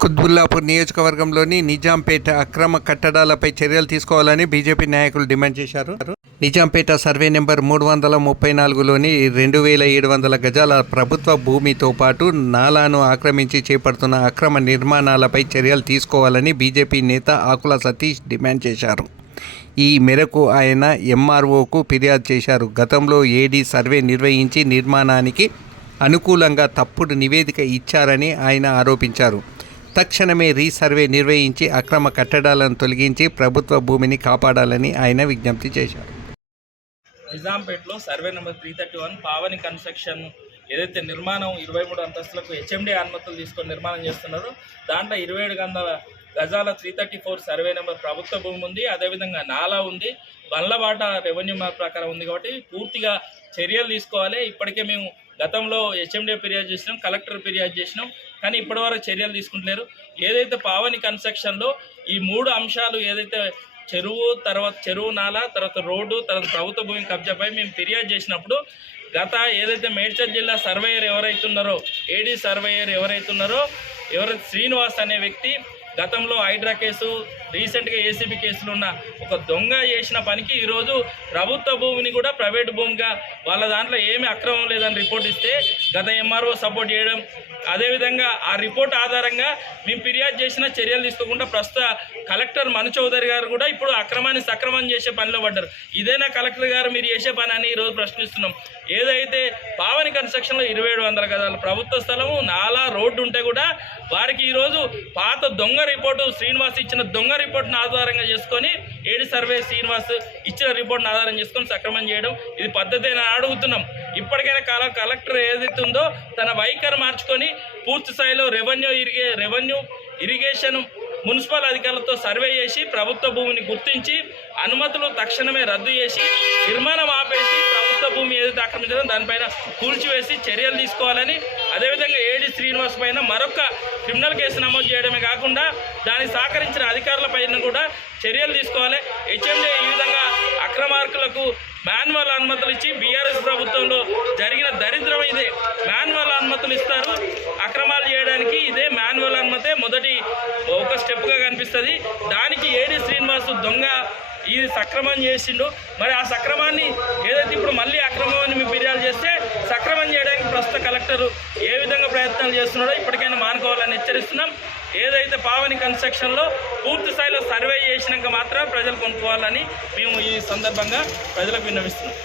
కుత్బుల్లాపూర్ నియోజకవర్గంలోని నిజాంపేట అక్రమ కట్టడాలపై చర్యలు తీసుకోవాలని బీజేపీ నాయకులు డిమాండ్ చేశారు. నిజాంపేట సర్వే నెంబర్ మూడు వందల ముప్పై నాలుగులోని రెండు వేల ఏడు వందల గజాల ప్రభుత్వ భూమితో పాటు నాలాను ఆక్రమించి చేపడుతున్న అక్రమ నిర్మాణాలపై చర్యలు తీసుకోవాలని బీజేపీ నేత ఆకుల సతీష్ డిమాండ్ చేశారు. ఈ మేరకు ఆయన ఎంఆర్ఓకు ఫిర్యాదు చేశారు. గతంలో ఏడీ సర్వే నిర్వహించి నిర్మాణానికి అనుకూలంగా తప్పుడు నివేదిక ఇచ్చారని ఆయన ఆరోపించారు. తక్షణమే రీసర్వే నిర్వహించి అక్రమ కట్టడాలను తొలగించి ప్రభుత్వ భూమిని కాపాడాలని ఆయన విజ్ఞప్తి చేశారు. నిజాంపేటలో survey number three thirty one Pavani construction ఏదైతే నిర్మాణం ఇరవై మూడు అంతస్తులకు హెచ్ఎండి అనుమతులు తీసుకొని నిర్మాణం చేస్తున్నారో దాంట్లో ఇరవై ఏడు వందల గజాల three thirty four survey number ప్రభుత్వ భూమి ఉంది అదేవిధంగా నాలా ఉంది బండ్లబాట రెవెన్యూ మ్యాప్ ప్రకారం ఉంది కాబట్టి పూర్తిగా చర్యలు తీసుకోవాలి. ఇప్పటికే మేము గతంలో హెచ్ఎండి ఫిర్యాదు చేసినాం కలెక్టర్ ఫిర్యాదు చేసినాం కానీ ఇప్పటివరకు చర్యలు తీసుకుంటలేరు. ఏదైతే పావని కన్స్ట్రక్షన్లో ఈ మూడు అంశాలు ఏదైతే చెరువు తర్వాత చెరువు నాల తర్వాత రోడ్డు తర్వాత ప్రభుత్వ భూమి కబ్జాపై మేము ఫిర్యాదు చేసినప్పుడు గత ఏదైతే మేడ్చల్ జిల్లా సర్వేయర్ ఎవరైతున్నారో ఏడీ సర్వేయర్ ఎవరైతున్నారో ఎవరైతే శ్రీనివాస్ అనే వ్యక్తి గతంలో హైడ్రా కేసు రీసెంట్గా ఏసీబీ కేసులు ఉన్న ఒక దొంగ చేసిన పనికి ఈరోజు ప్రభుత్వ భూమిని కూడా ప్రైవేట్ భూమిగా వాళ్ళ దాంట్లో ఏమి అక్రమం లేదని రిపోర్ట్ ఇస్తే గత ఎంఆర్ఓ సపోర్ట్ చేయడం అదేవిధంగా ఆ రిపోర్ట్ ఆధారంగా మేము ఫిర్యాదు చేసిన చర్యలు తీసుకోకుండా ప్రస్తుత కలెక్టర్ మను చౌదరి గారు కూడా ఇప్పుడు అక్రమాన్ని సక్రమం చేసే పనిలో పడ్డారు. ఇదేనా కలెక్టర్ గారు మీరు చేసే పని అని ఈరోజు ప్రశ్నిస్తున్నాం. ఏదైతే పావని కన్స్ట్రక్షన్లో ఇరవై ఏడు వందల గదాల ప్రభుత్వ స్థలము నాలా రోడ్డు ఉంటే కూడా వారికి ఈరోజు పాత దొంగ రిపోర్టు శ్రీనివాస్ ఇచ్చిన దొంగ రిపోర్ట్ను ఆధారంగా చేసుకొని ఏడు సర్వే శ్రీనివాస్ ఇచ్చిన రిపోర్ట్ను ఆధారం చేసుకొని సక్రమం చేయడం ఇది పద్ధతి అడుగుతున్నాం. ఇప్పటికైనా కాల కలెక్టర్ ఏదైతే ఉందో తన వైఖరి మార్చుకొని పూర్తి స్థాయిలో రెవెన్యూ ఇరిగే రెవెన్యూ ఇరిగేషన్ మున్సిపల్ అధికారులతో సర్వే చేసి ప్రభుత్వ భూమిని గుర్తించి అనుమతులు తక్షణమే రద్దు చేసి నిర్మాణం ఆపేసి ప్రభుత్వ భూమి ఏదైతే ఆక్రమించడం దానిపైన కూల్చివేసి చర్యలు తీసుకోవాలని అదేవిధంగా ఏడి శ్రీనివాస్ పైన మరొక క్రిమినల్ కేసు నమోదు చేయడమే కాకుండా దానికి సహకరించిన అధికారుల పైన కూడా చర్యలు తీసుకోవాలి. హెచ్ఎండే ఈ విధంగా అక్రమార్కులకు మాన్యువల్ అనుమతులు ఇచ్చి బీఆర్ఎస్ ప్రభుత్వంలో జరిగిన దరిద్రం ఇదే. మాన్యువల్ అనుమతులు ఇస్తారు. అక్రమాలు చేయడానికి ఇదే మాన్యువల్ అనుమతే మొదటి ఒక స్టెప్గా కనిపిస్తుంది. దానికి ఏడి శ్రీనివాసు దొంగ ఇది సక్రమం చేసిండు. మరి ఆ సక్రమాన్ని ఏదైతే ఇప్పుడు మళ్ళీ అక్రమాన్ని మీ ఫిర్యాదు చేస్తే సక్రమం చేయడానికి ప్రస్తుత కలెక్టర్ ఏ విధంగా ప్రయత్నాలు చేస్తున్నాడో ఇప్పటికైనా మానుకోవాలని హెచ్చరిస్తున్నాం. ఏదైతే పావని కన్స్ట్రక్షన్లో పూర్తి స్థాయిలో సర్వే చేసినాక మాత్రమే ప్రజలు కొనుక్కోవాలని మేము ఈ సందర్భంగా ప్రజలకు విన్నవిస్తున్నాం.